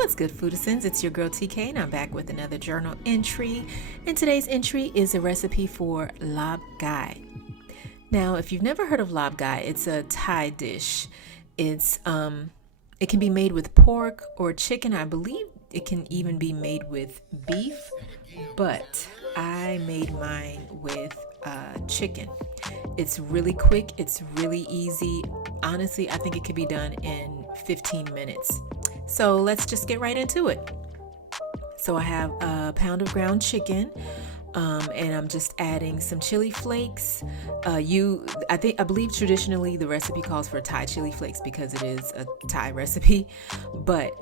What's good, Foodizens? It's your girl TK, and I'm back with another journal entry. And today's entry is a recipe for Larb Gai. Now, if you've never heard of Larb Gai, it's a Thai dish. It can be made with pork or chicken. I believe it can even be made with beef, but I made mine with chicken. It's really quick. It's really easy. Honestly, I think it could be done in 15 minutes. So let's just get right into it. So I have a pound of ground chicken, and I'm just adding some chili flakes. I believe traditionally the recipe calls for Thai chili flakes because it is a Thai recipe, but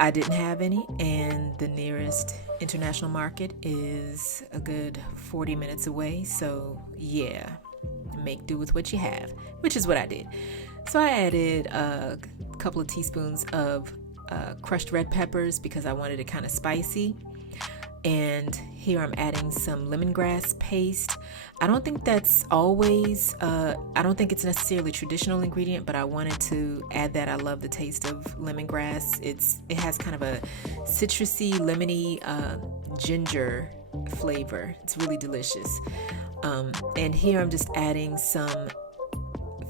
I didn't have any, and the nearest international market is a good 40 minutes away. So yeah, make do with what you have, which is what I did. So I added a couple of teaspoons of crushed red peppers because I wanted it kind of spicy. And here I'm adding some lemongrass paste. I don't think it's necessarily a traditional ingredient, but I wanted to add that. I love the taste of lemongrass. It has kind of a citrusy, lemony, ginger flavor. It's really delicious. And here I'm just adding some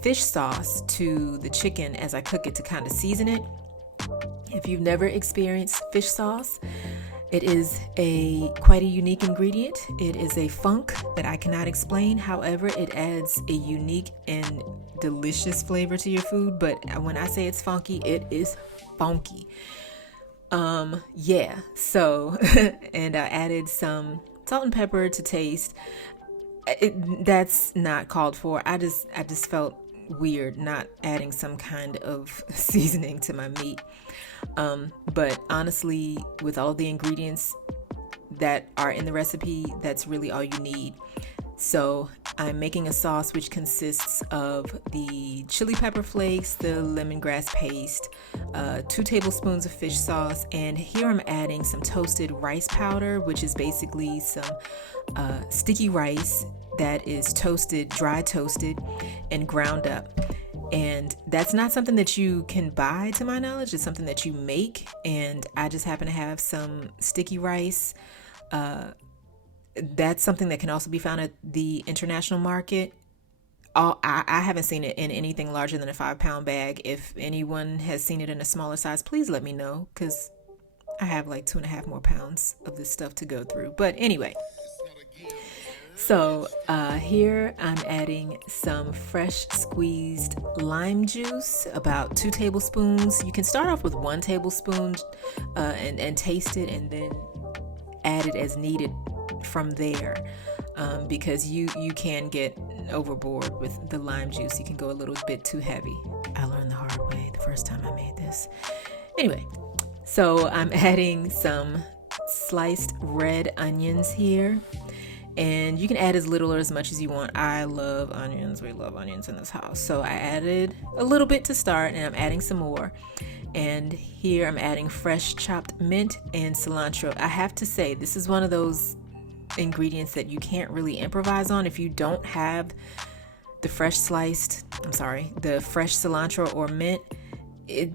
fish sauce to the chicken as I cook it to kind of season it. If you've never experienced fish sauce, it is quite a unique ingredient. It is a funk that I cannot explain. However, it adds a unique and delicious flavor to your food. But when I say it's funky, it is funky. So, and I added some salt and pepper to taste. That's not called for. I just felt weird not adding some kind of seasoning to my meat. But honestly, with all the ingredients that are in the recipe, that's really all you need. So I'm making a sauce which consists of the chili pepper flakes, the lemongrass paste, 2 tablespoons of fish sauce, and here I'm adding some toasted rice powder, which is basically some sticky rice that is dry toasted and ground up. And that's not something that you can buy, to my knowledge. It's something that you make, and I just happen to have some sticky rice. That's something that can also be found at the international market. I haven't seen it in anything larger than a 5-pound bag. If anyone has seen it in a smaller size, please let me know, because I have like 2.5 more pounds of this stuff to go through. But anyway, so here I'm adding some fresh squeezed lime juice, about 2 tablespoons. You can start off with 1 tablespoon and taste it, and then add it as needed from there, because you can get overboard with the lime juice. You can go a little bit too heavy. I learned the hard way the first time I made this. Anyway, so I'm adding some sliced red onions here. And you can add as little or as much as you want. I love onions. We love onions in this house. So I added a little bit to start, and I'm adding some more. And here I'm adding fresh chopped mint and cilantro. I have to say, this is one of those ingredients that you can't really improvise on. If you don't have the fresh cilantro or mint, it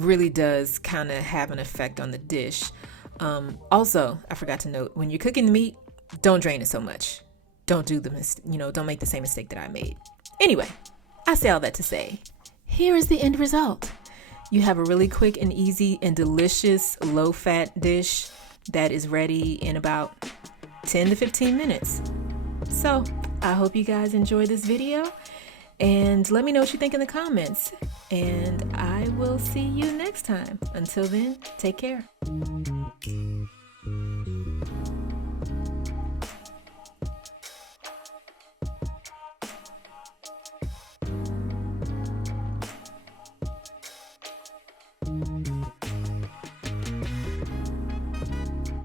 really does kind of have an effect on the dish. Also, I forgot to note, when you're cooking the meat, don't drain it so much. Don't don't make the same mistake that I made. Anyway, I say all that to say, here is the end result. You have a really quick and easy and delicious low-fat dish that is ready in about 10 to 15 minutes. So I hope you guys enjoy this video, and let me know what you think in the comments. And I will see you next time. Until then, take care.